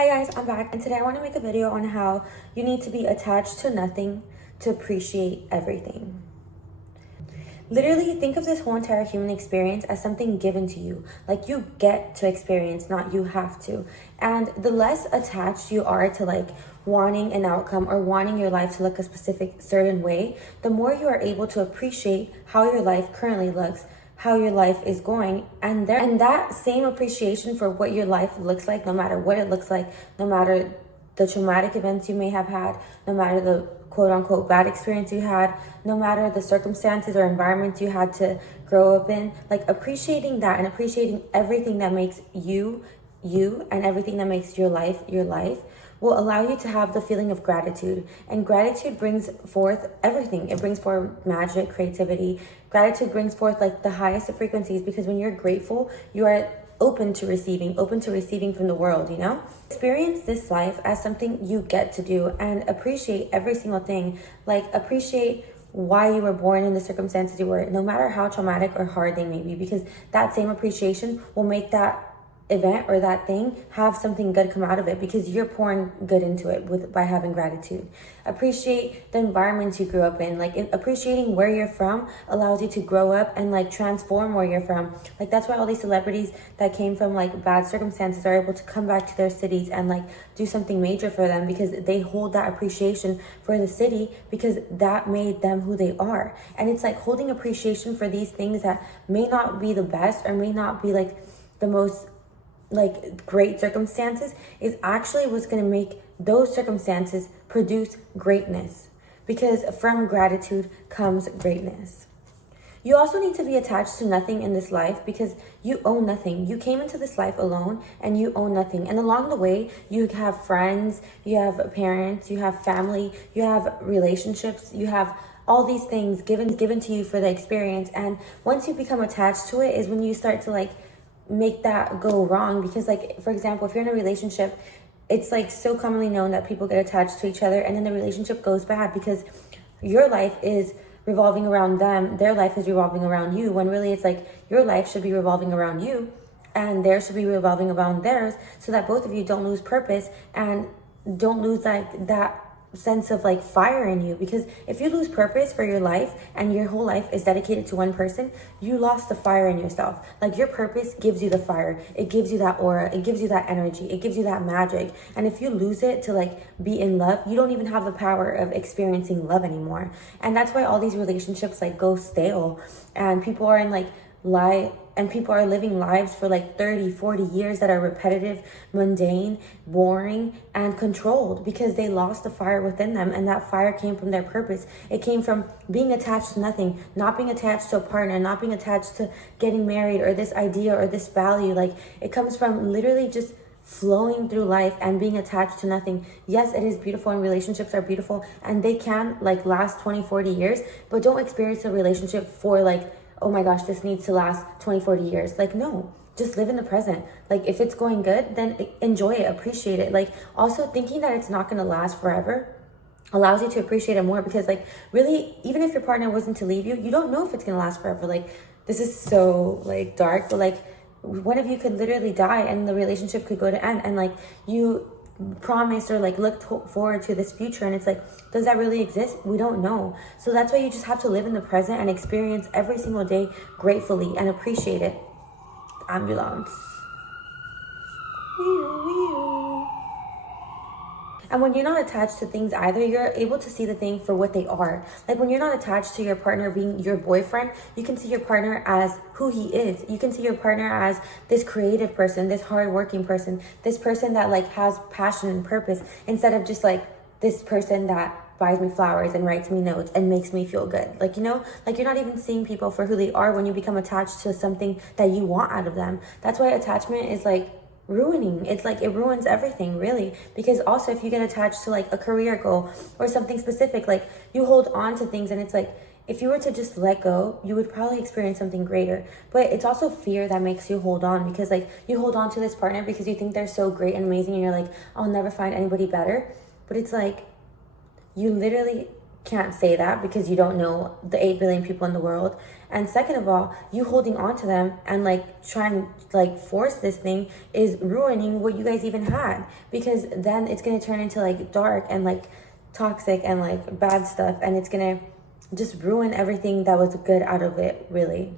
Hi guys, I'm back, and today I want to make a video on how you need to be attached to nothing to appreciate everything. Literally, think of this whole entire human experience as something given to you. Like, you get to experience, not you have to. And the less attached you are to like wanting an outcome or wanting your life to look a specific certain way, the more you are able to appreciate how your life currently looks, how your life is going, and that same appreciation for what your life looks like, no matter what it looks like, no matter the traumatic events you may have had, no matter the quote unquote bad experience you had, no matter the circumstances or environments you had to grow up in, like appreciating that and appreciating everything that makes you and everything that makes your life will allow you to have the feeling of gratitude. And gratitude brings forth everything. It brings forth magic, creativity. Gratitude brings forth like the highest of frequencies, because when you're grateful, you are open to receiving from the world, you know? Experience this life as something you get to do and appreciate every single thing. Like, appreciate why you were born in the circumstances you were, no matter how traumatic or hard they may be, because that same appreciation will make that event or that thing have something good come out of it, because you're pouring good into it by having gratitude. Appreciate the environments you grew up in. Like, appreciating where you're from allows you to grow up and like transform where you're from. Like, that's why all these celebrities that came from like bad circumstances are able to come back to their cities and like do something major for them, because they hold that appreciation for the city, because that made them who they are. And it's like holding appreciation for these things that may not be the best or may not be like the most like great circumstances is actually what's going to make those circumstances produce greatness, because from gratitude comes greatness. You also need to be attached to nothing in this life, because you own nothing. You came into this life alone and you own nothing. And along the way, you have friends, you have parents, you have family, you have relationships, you have all these things given to you for the experience. And once you become attached to it is when you start to like make that go wrong. Because like, for example, if you're in a relationship, it's like so commonly known that people get attached to each other and then the relationship goes bad, because your life is revolving around them, their life is revolving around you, when really it's like your life should be revolving around you and theirs should be revolving around theirs, so that both of you don't lose purpose and don't lose like that sense of like fire in you. Because if you lose purpose for your life and your whole life is dedicated to one person, you lost the fire in yourself. Like, your purpose gives you the fire, it gives you that aura, it gives you that energy, it gives you that magic. And if you lose it to like be in love, you don't even have the power of experiencing love anymore. And that's why all these relationships like go stale, and people are in like people are living lives for like 30-40 years that are repetitive, mundane, boring, and controlled, because they lost the fire within them. And that fire came from their purpose. It came from being attached to nothing, not being attached to a partner, not being attached to getting married or this idea or this value. Like, it comes from literally just flowing through life and being attached to nothing. Yes, it is beautiful, and relationships are beautiful, and they can like last 20-40 years, but don't experience a relationship for like, oh my gosh, this needs to last 20-40 years. Like, no, just live in the present. Like, if it's going good, then enjoy it, appreciate it. Like, also thinking that it's not going to last forever allows you to appreciate it more, because like, really, even if your partner wasn't to leave you, you don't know if it's going to last forever. Like, this is so like dark, but like, one of you could literally die and the relationship could go to end, and like, you promised or like looked forward to this future, and it's like, does that really exist? We don't know. So that's why you just have to live in the present and experience every single day gratefully and appreciate it. Ambulance. And when you're not attached to things either, you're able to see the thing for what they are. Like, when you're not attached to your partner being your boyfriend, you can see your partner as who he is. You can see your partner as this creative person, this hardworking person, this person that like has passion and purpose, instead of just like this person that buys me flowers and writes me notes and makes me feel good. Like, you know, like, you're not even seeing people for who they are when you become attached to something that you want out of them. That's why attachment is like ruining. It's like, it ruins everything, really. Because also, if you get attached to like a career goal or something specific, like, you hold on to things, and it's like, if you were to just let go, you would probably experience something greater. But it's also fear that makes you hold on, because like, you hold on to this partner because you think they're so great and amazing, and you're like, I'll never find anybody better. But it's like, you literally can't say that because you don't know the 8 billion people in the world. And second of all, you holding on to them and like trying like force this thing is ruining what you guys even had, because then it's going to turn into like dark and like toxic and like bad stuff, and it's going to just ruin everything that was good out of it, really.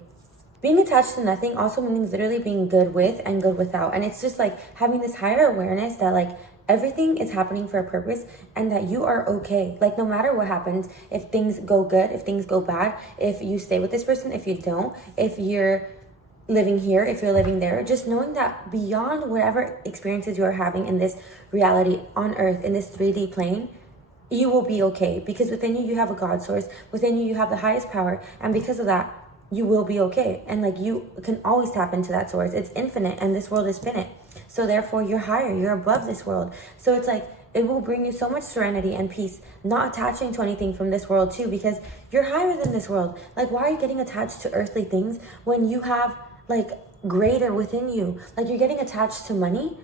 Being attached to nothing also means literally being good with and good without. And it's just like having this higher awareness that like everything is happening for a purpose and that you are okay. Like no matter what happens, if things go good, if things go bad, if you stay with this person, if you don't, if you're living here, if you're living there, just knowing that beyond whatever experiences you're having in this reality on earth, in this 3D plane, you will be okay, because within you have a God source, within you have the highest power, and because of that you will be okay. And like you can always tap into that source. It's infinite and this world is finite, so therefore you're higher, you're above this world. So it's like it will bring you so much serenity and peace, not attaching to anything from this world too, because you're higher than this world. Like why are you getting attached to earthly things when you have like greater within you? Like you're getting attached to money,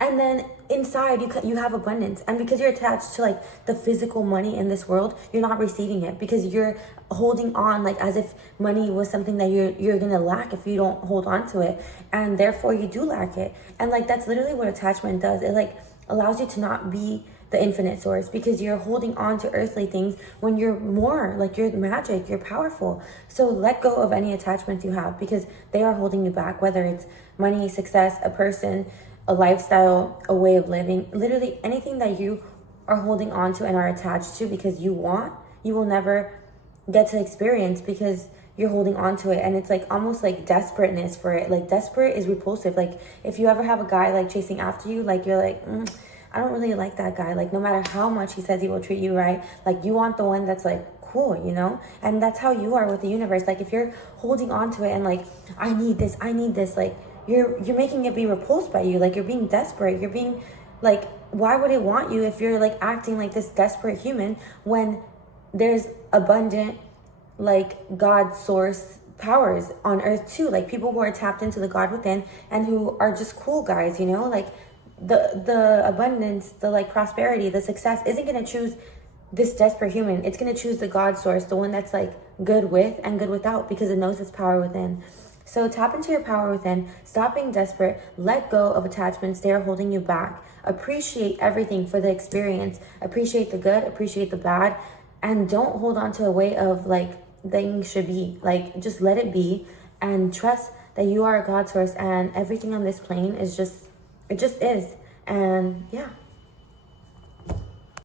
and then inside you have abundance, and because you're attached to like the physical money in this world, you're not receiving it because you're holding on like as if money was something that you're gonna lack if you don't hold on to it, and therefore you do lack it. And like that's literally what attachment does. It like allows you to not be the infinite source because you're holding on to earthly things when you're more like you're magic, you're powerful. So let go of any attachments you have because they are holding you back, whether it's money, success, a person, a lifestyle, a way of living, literally anything that you are holding on to and are attached to because you want, you will never get to experience because you're holding on to it. And it's like almost like desperateness for it. Like desperate is repulsive. Like if you ever have a guy like chasing after you, like you're like, I don't really like that guy. Like no matter how much he says he will treat you right, like you want the one that's like cool, you know? And that's how you are with the universe. Like if you're holding on to it and like, I need this, like you're making it be repulsed by you. Like you're being desperate. You're being like, why would it want you if you're like acting like this desperate human when there's abundant like God source powers on earth too? Like people who are tapped into the God within and who are just cool guys, you know? Like the abundance, the like prosperity, the success isn't going to choose this desperate human. It's going to choose the God source, the one that's like good with and good without, because it knows its power within. So tap into your power within, stop being desperate, let go of attachments they are holding you back. Appreciate everything for the experience, appreciate the good, appreciate the bad, and don't hold on to a way of like things should be. Like just let it be and trust that you are a God source and everything on this plane is just, it just is. And yeah.